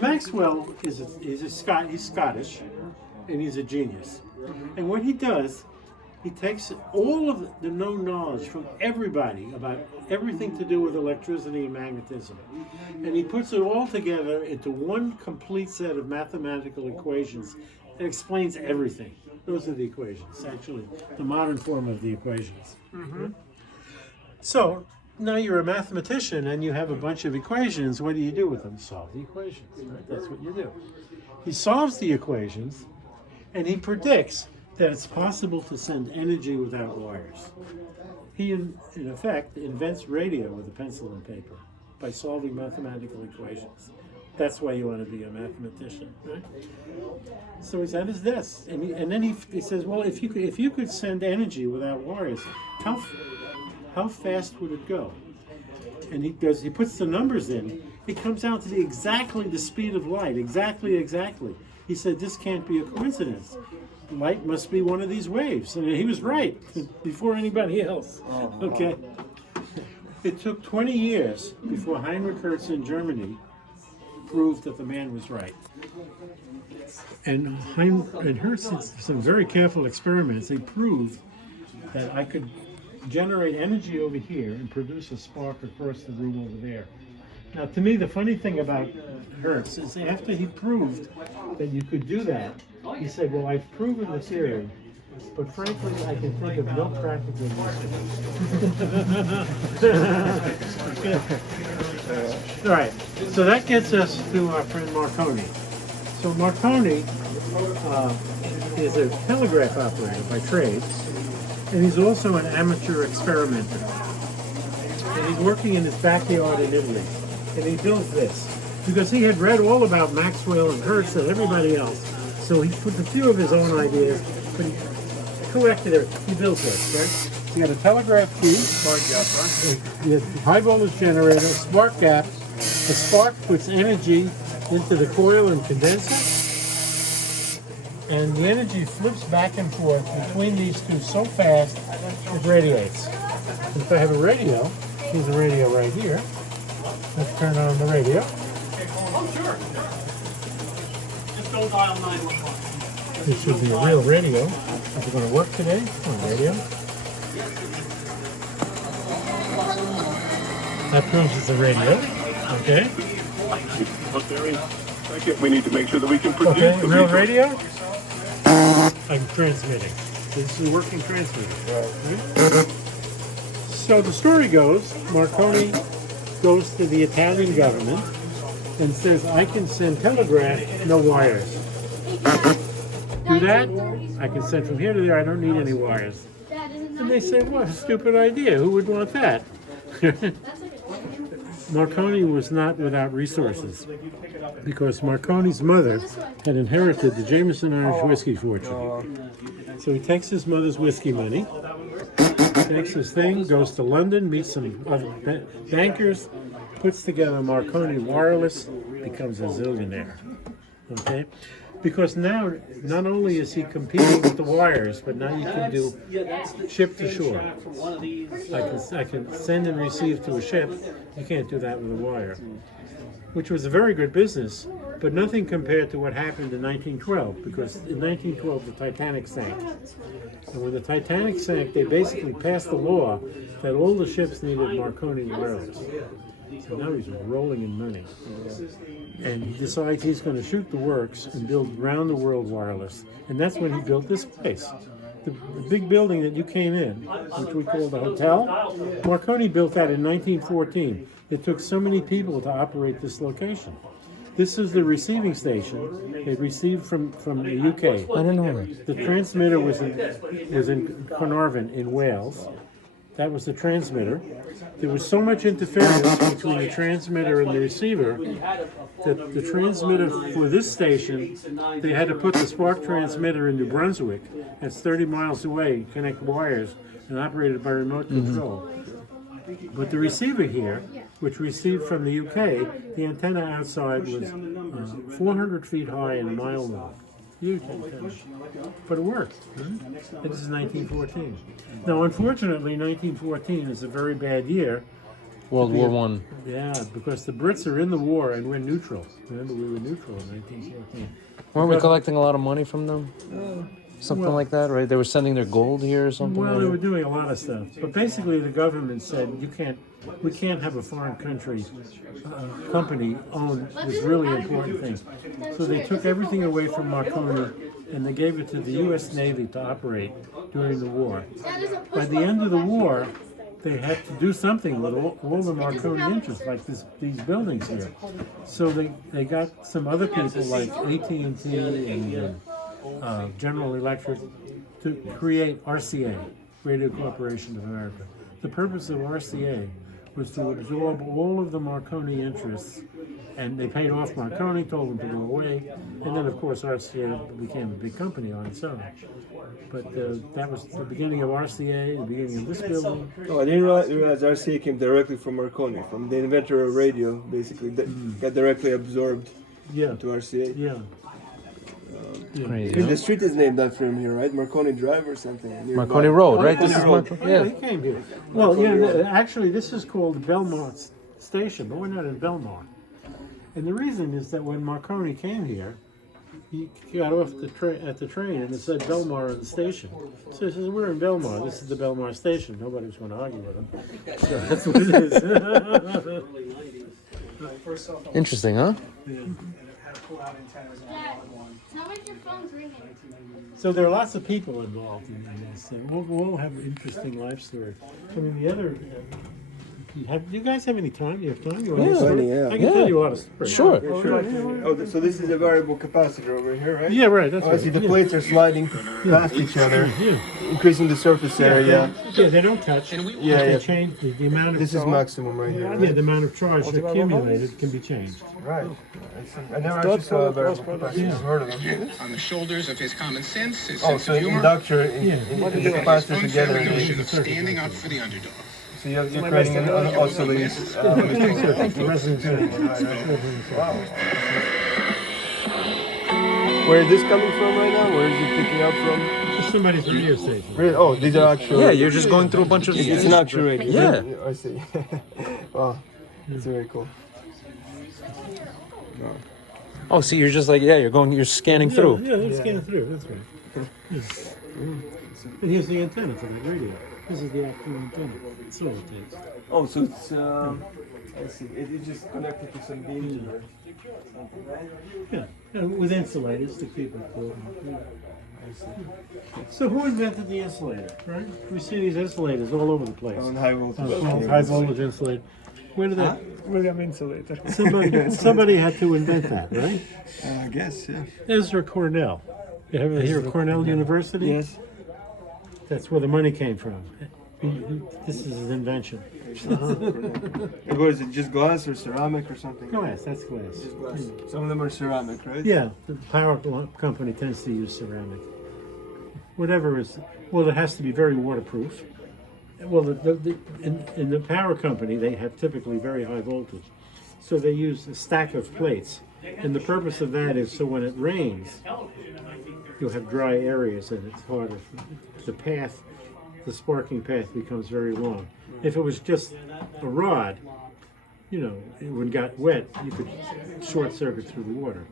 Maxwell he's Scottish, and he's a genius. And what he does, he takes all of the known knowledge from everybody about everything to do with electricity and magnetism, and he puts it all together into one complete set of mathematical equations that explains everything. Those are the equations, actually, the modern form of the equations. Mm-hmm. So now you're a mathematician and you have a bunch of equations. What do you do with them? Solve the equations, right? That's what you do. He solves the equations and he predicts that it's possible to send energy without wires. He, in effect, invents radio with a pencil and paper by solving mathematical equations. That's why you want to be a mathematician, right? So he's at his desk, and then he says, well, if you could send energy without wires, how fast would it go? And he puts the numbers in. It comes out to be exactly the speed of light, exactly. He said, this can't be a coincidence. Light must be one of these waves. And he was right before anybody else. Okay. It took 20 years before Heinrich Hertz in Germany proved that the man was right. And Hertz did some very careful experiments. They proved that I could generate energy over here and produce a spark across the room over there. Now, to me, the funny thing about Hertz is after he proved that you could do that, he said, well, I've proven the theory, but frankly, I can think of no practical use. All right, so that gets us to our friend Marconi. So Marconi is a telegraph operator by trade, and he's also an amateur experimenter. And he's working in his backyard in Italy, and he builds this because he had read all about Maxwell and Hertz and everybody else. So he put a few of his own ideas, but he corrected it. He built this, right? He had a telegraph key, he had a high voltage generator, a spark gap. The spark puts energy into the coil and condenser, and the energy flips back and forth between these two so fast it radiates. And if I have a radio, here's a radio right here. Let's turn on the radio. Oh, sure. Just don't dial 911. This should be a real radio. Is it going to work today on radio? That proves it's a radio. Okay. We need to make sure that we can produce. Okay, real radio? I'm transmitting. This is a working transmitter. Right. So the story goes, Marconi goes to the Italian government and says, I can send telegraph, no wires. Do that, I can send from here to there, I don't need any wires. And they say, what a stupid idea, who would want that? Marconi was not without resources because Marconi's mother had inherited the Jameson Irish whiskey fortune. So he takes his mother's whiskey money, takes his thing, goes to London, meets some other bankers, puts together Marconi Wireless, becomes a zillionaire. Okay? Because now, not only is he competing with the wires, but now you can do ship to shore. I can send and receive to a ship. You can't do that with a wire, which was a very good business, but nothing compared to what happened in 1912, because in 1912 the Titanic sank. And when the Titanic sank, they basically passed the law that all the ships needed Marconi wireless. So now he's rolling in money. And he decides he's going to shoot the works and build round-the-world wireless. And that's when he built this place. The big building that you came in, which we call the hotel, Marconi built that in 1914. It took so many people to operate this location. This is the receiving station. It received from the UK. I don't know. The transmitter was in Carnarvon in Wales. That was the transmitter. There was so much interference between the transmitter and the receiver that the transmitter for this station, they had to put the spark transmitter in New Brunswick. That's 30 miles away, connect wires, and operated by remote control. But the receiver here, which received from the UK, the antenna outside was 400 feet high and a mile long. Huge antenna. But it worked. And this is 1914. Now, unfortunately, 1914 is a very bad year World War One. Yeah, because the Brits are in the war and we're neutral. Remember, we were neutral in 1914. Weren't we collecting a lot of money from them? Something well- like that, right? They were sending their gold here or something. Well, like they that? were doing a lot of stuff, but basically the government said we can't have a foreign country company own this really important thing. So they took everything away from Marconi and they gave it to the U.S. Navy to operate during the war. By the end of the war, they had to do something with all the Marconi interests, like these buildings here. So they got some other people like AT&T and General Electric to create RCA, Radio Corporation of America. The purpose of RCA was to absorb all of the Marconi interests, and they paid off Marconi, told them to go away, and then of course RCA became a big company on its own. But that was the beginning of RCA, the beginning of this building. Oh, I didn't realize RCA came directly from Marconi, from the inventor of radio, basically. That got directly absorbed Yeah, to RCA. yeah. Crazy. And the street is named after him here, right? Marconi Drive or something. nearby. Marconi Road, right? This is Marconi Road. Marconi. Yeah, Yeah. he came here. Well, actually, this is called Belmont Station, but we're not in Belmont. And the reason is that when Marconi came here, he got off at the train and it said Belmar on the station. So he says, "We're in Belmar. This is the Belmar station." Nobody's going to argue with him. So that's what it is. Interesting, huh? How much your phone's ringing? So there are lots of people involved in this. We'll all have interesting life stories. I mean, the other. Do you guys have any time? You have time? You want Yeah. to story? Yeah. I can Yeah. tell you a lot of stories. Sure. Oh, so this is a variable capacitor over here, right? Yeah, right. That's Oh, I right. see the Yeah. plates are sliding past each other, Yeah. increasing the surface area. Yeah, they don't touch. Yeah, They yeah. change the amount of. This is maximum right here, Yeah, right? the amount of charge accumulated can be changed. Right. I see. I never actually saw a variable capacitor. I've heard of them. On the shoulders of his common sense, his Oh, sense so of an humor, inductor Yeah. and the and his capacitor together. unfailing notion So of standing up for the underdog. you're creating an oscillating. The resonance range. Wow. Where is this coming from right now? Where is it picking up from? It's somebody's radio station. Really? Oh, these are actual. Yeah, you're just going through a bunch of. It's an actual radio. Yeah. I see. Wow, that's very cool. Oh, see, you're just like you're scanning through. Yeah, it's scanning through. That's right. Yeah. And here's the antenna for the radio. This is the actual antenna. That's all it takes. Oh, so it's I see. It's just connected to some beams in there. Yeah, and with insulators to keep it cool. So who invented the insulator, right? We see these insulators all over the place. On high voltage. High voltage insulator. Where did that? We're gonna insulator. Somebody had to invent that, right? I guess, yeah. Ezra Cornell. You ever hear of Cornell University? Yes. That's where the money came from. This is his invention. And what is it? Just glass or ceramic or something? Glass, that's glass. Glass. Some of them are ceramic, right? Yeah, the power company tends to use ceramic. Whatever is, well, it has to be very waterproof. Well, in the power company, they have typically very high voltage. So they use a stack of plates. And the purpose of that is so when it rains, you'll have dry areas and it's harder. The sparking path becomes very long. If it was just a rod, when it got wet, you could short circuit through the water.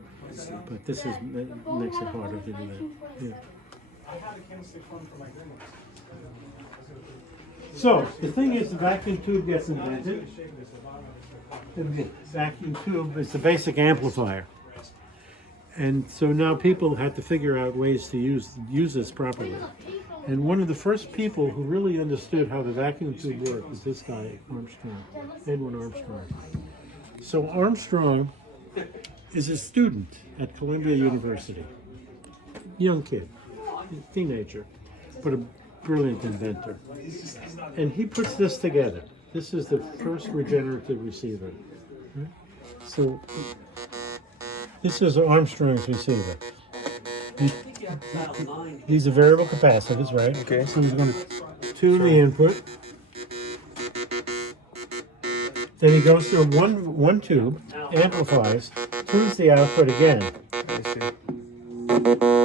But this makes it harder to do that. Yeah. So the thing is, the vacuum tube gets invented. And the vacuum tube is the basic amplifier. And so now people have to figure out ways to use this properly. And one of the first people who really understood how the vacuum tube worked was this guy, Armstrong, Edwin Armstrong. So Armstrong is a student at Columbia University. Young kid, teenager, but a brilliant inventor. And he puts this together. This is the first regenerative receiver. Right? So this is Armstrong's receiver. These are variable capacitors, right? Okay. So he's going to tune the input. Then he goes through one tube, amplifies, tunes the output again. I see.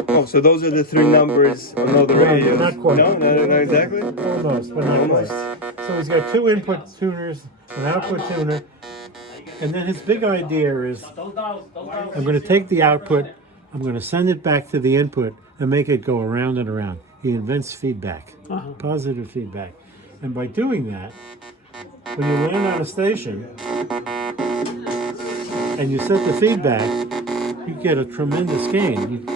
Oh, so those are the three numbers on all the radios. Not quite. No, not exactly. Almost, but not quite. So he's got two input tuners an output tuner, and then his big idea is, I'm going to take the output, I'm going to send it back to the input and make it go around and around. He invents feedback, positive feedback. And by doing that, when you land on a station and you set the feedback, you get a tremendous gain.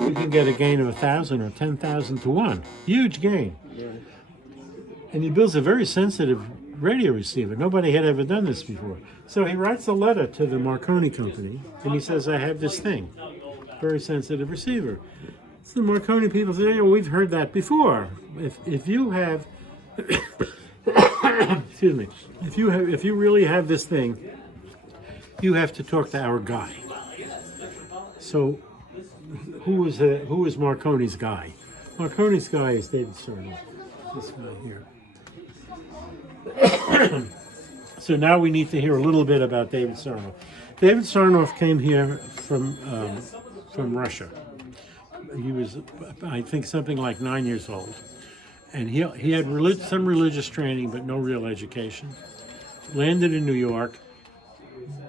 You can get a gain of 1,000 or 10,000 to 1. Huge gain. And he builds a very sensitive radio receiver. Nobody had ever done this before. So he writes a letter to the Marconi company and he says, I have this thing, very sensitive receiver. So the Marconi people say, oh, we've heard that before. If you have, excuse me, if you really have this thing, you have to talk to our guy. So who is Marconi's guy? Marconi's guy is David Sarnoff, this guy here. So now we need to hear a little bit about David Sarnoff. David Sarnoff came here from Russia. He was, I think, something like 9 years old, and he had some religious training, but no real education. Landed in New York.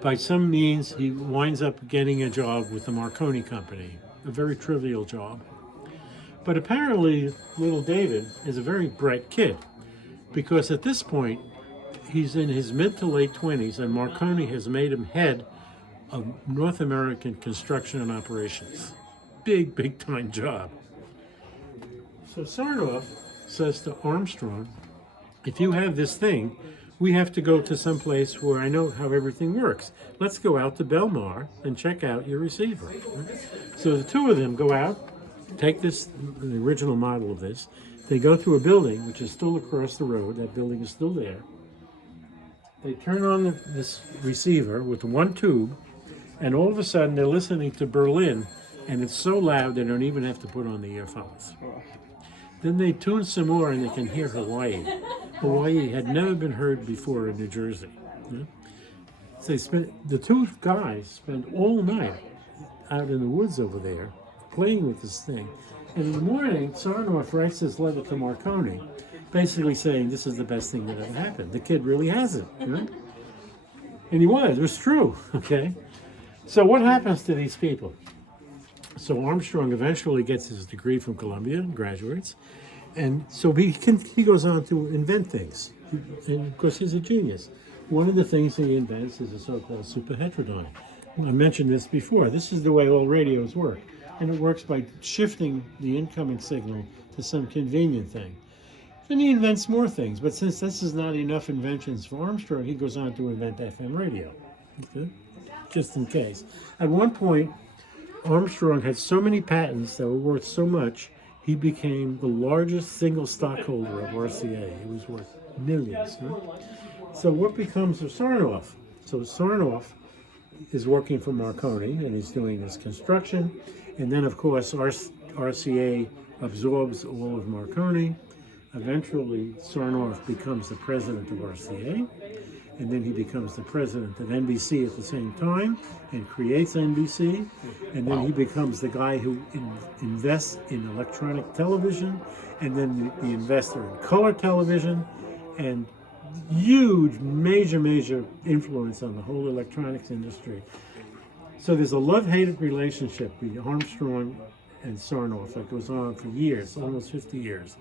By some means, he winds up getting a job with the Marconi company, a very trivial job. But apparently, little David is a very bright kid, because at this point, he's in his mid to late 20s, and Marconi has made him head of North American construction and operations. Big time job. So Sarnoff says to Armstrong, if you have this thing, we have to go to some place where I know how everything works. Let's go out to Belmar and check out your receiver. So the two of them go out, take the original model of this. They go to a building, which is still across the road. That building is still there. They turn on this receiver with one tube, and all of a sudden they're listening to Berlin, and it's so loud they don't even have to put on the earphones. Then they tune some more and they can hear Hawaii. Hawaii had never been heard before in New Jersey. So the two guys spend all night out in the woods over there playing with this thing. And in the morning, Sarnoff writes this letter to Marconi, basically saying this is the best thing that ever happened. The kid really has it. And it was true, okay? So what happens to these people? So Armstrong eventually gets his degree from Columbia and graduates. And so he goes on to invent things. And of course, he's a genius. One of the things he invents is a so-called superheterodyne. I mentioned this before. This is the way all radios work. And it works by shifting the incoming signal to some convenient thing. Then he invents more things. But since this is not enough inventions for Armstrong, he goes on to invent FM radio. Okay? Just in case. At one point, Armstrong had so many patents that were worth so much, he became the largest single stockholder of RCA. It was worth millions. So what becomes of Sarnoff? So Sarnoff is working for Marconi, and he's doing his construction. And then, of course, RCA absorbs all of Marconi. Eventually, Sarnoff becomes the president of RCA. And then he becomes the president of NBC at the same time and creates NBC. And then he becomes the guy who invests in electronic television, and then the investor in color television, and huge, major influence on the whole electronics industry. So there's a love-hate relationship between Armstrong and Sarnoff that goes on for years, almost 50 years.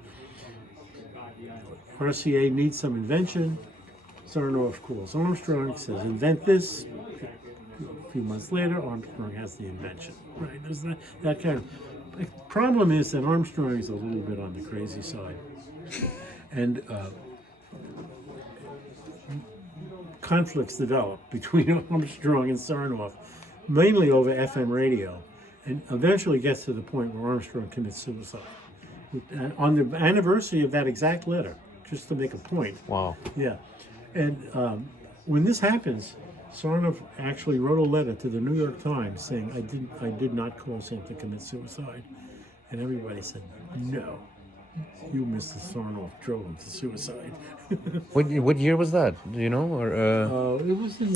RCA needs some invention. Sarnoff calls Armstrong, says, invent this. A few months later, Armstrong has the invention. Right? There's that kind of... The problem is that Armstrong is a little bit on the crazy side. And conflicts develop between Armstrong and Sarnoff, mainly over FM radio, and eventually gets to the point where Armstrong commits suicide. On the anniversary of that exact letter, just to make a point. Wow. Yeah. And when this happens, Sarnoff actually wrote a letter to the New York Times saying, I did not cause him to commit suicide. And everybody said, no, you, Mr. Sarnoff, drove him to suicide. What year was that? Do you know? Or It was in,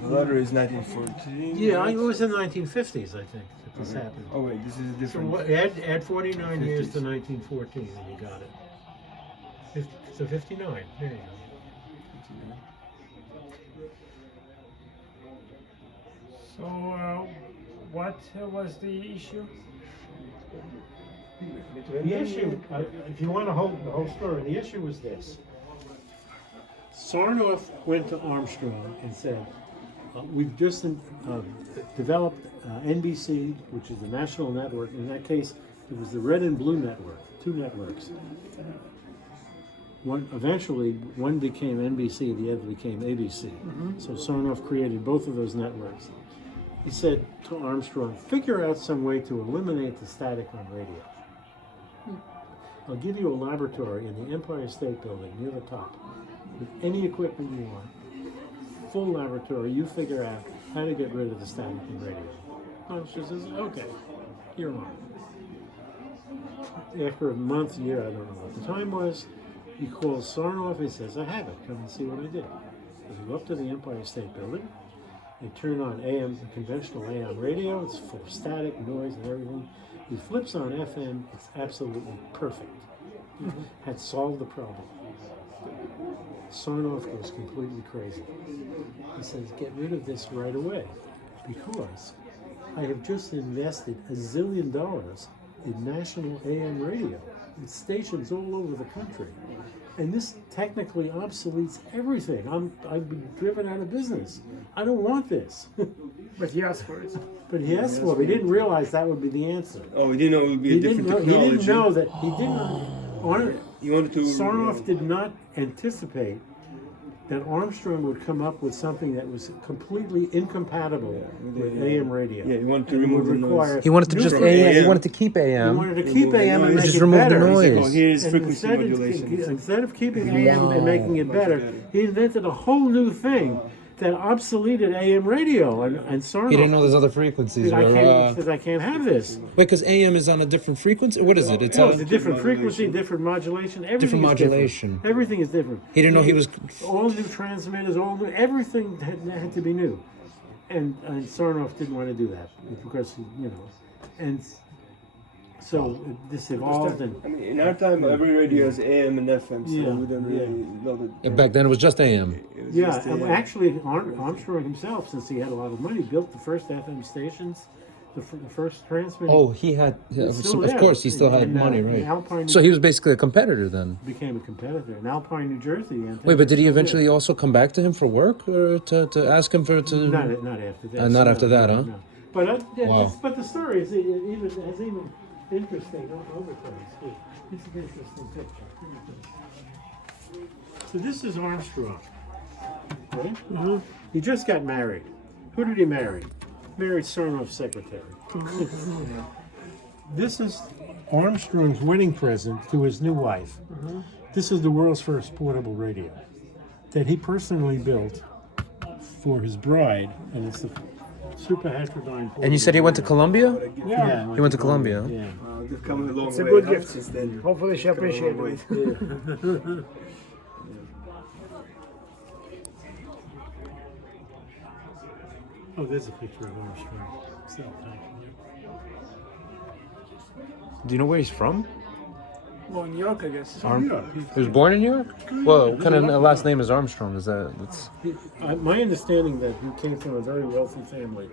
The letter is 1914. yeah, it was in the 1950s, I think, that this happened. Oh wait, this is a So different. add 49 years to 1914 and you got it. So 59, there you go. So, what was the issue? The issue, if you want the whole story, the issue was this. Sarnoff went to Armstrong and said, we've just developed NBC, which is the national network. In that case, it was the Red and Blue network, two networks. Eventually, one became NBC, the other became ABC. So Sarnoff created both of those networks. He said to Armstrong, figure out some way to eliminate the static on radio. I'll give you a laboratory in the Empire State Building near the top with any equipment you want. Full laboratory, you figure out how to get rid of the static in radio. Armstrong says, okay, you're on. After a month, year, I don't know what the time was, he calls Sarnoff and says, I have it, come and see what I did. So they go up to the Empire State Building, they turn on AM, conventional AM radio, it's full of static, noise, and everything. He flips on FM, it's absolutely perfect. Had solved the problem. Sarnoff goes completely crazy. He says, get rid of this right away, because I have just invested $1 zillion in national AM radio, with stations all over the country. And this technically obsoletes everything. I've been driven out of business. I don't want this. But he asked for it. But he asked for it. He didn't realize that would be the answer. Oh, he didn't know it would be He a different didn't technology. know that. He didn't. He wanted to. Sarnoff did not anticipate that Armstrong would come up with something that was completely incompatible with AM radio. Yeah, he wanted to And remove would the require noise. He wanted to just From AM. He AM. wanted to keep He AM. wanted to keep AM and noise. make Just it remove the better. noise. Oh, here's And frequency modulation. instead of keeping AM and making it better, he invented a whole new thing that obsoleted AM radio. And Sarnoff, He didn't know there's other frequencies. he says, I can't have this. Wait, because AM is on a different frequency? What is it? It's It's a different frequency, different modulation. Everything Different is modulation. Different. Everything is different. He didn't know he was. All new transmitters, all new. Everything had to be new, and Sarnoff didn't want to do that because and so this evolved. And I mean, in our time, every radio has AM and FM, so Yeah, we don't really know that. Back then it was just AM. It was yeah, just, and actually Armstrong himself, since he had a lot of money, built the first FM stations, the first transmitter. Oh, he had. It's still Of there. course, he still had In, money, in right? Alpine, So he was basically a competitor then. became a competitor in Alpine, New Jersey. Wait, but did he eventually also come back to him for work, or to ask him for to? Not after that. Not after that, huh? No. But Wow. but the story is even interesting overtones too. It's an interesting picture. So this is Armstrong. Right? He just got married. Who did he marry? Married Sarnoff's secretary. This is Armstrong's wedding present to his new wife. This is the world's first portable radio that he personally built for his bride, and it's the super heterodyne. And you said he went to Columbia? Yeah, He went to Columbia. Yeah. They've come a long It's a way good huh, gift. since then. Hopefully she appreciated it. Oh, there's a picture of Armstrong. Do you know where he's from? Well, New York, I guess. He was born in New York. Well, what kind of last name is Armstrong? Is that? That's... My understanding that he came from a very wealthy family,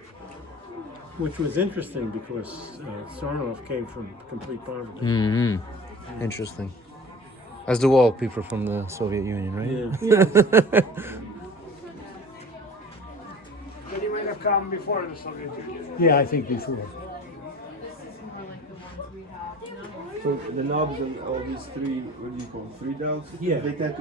which was interesting because Sarnoff came from complete poverty. Mm-hmm. Interesting. As do all people from the Soviet Union, right? Yeah. But he might have come before the Soviet Union. Yeah, I think before. This is more like the ones we have. So the knobs and all these three, what do you call them? 3 dials? Yeah. They tend to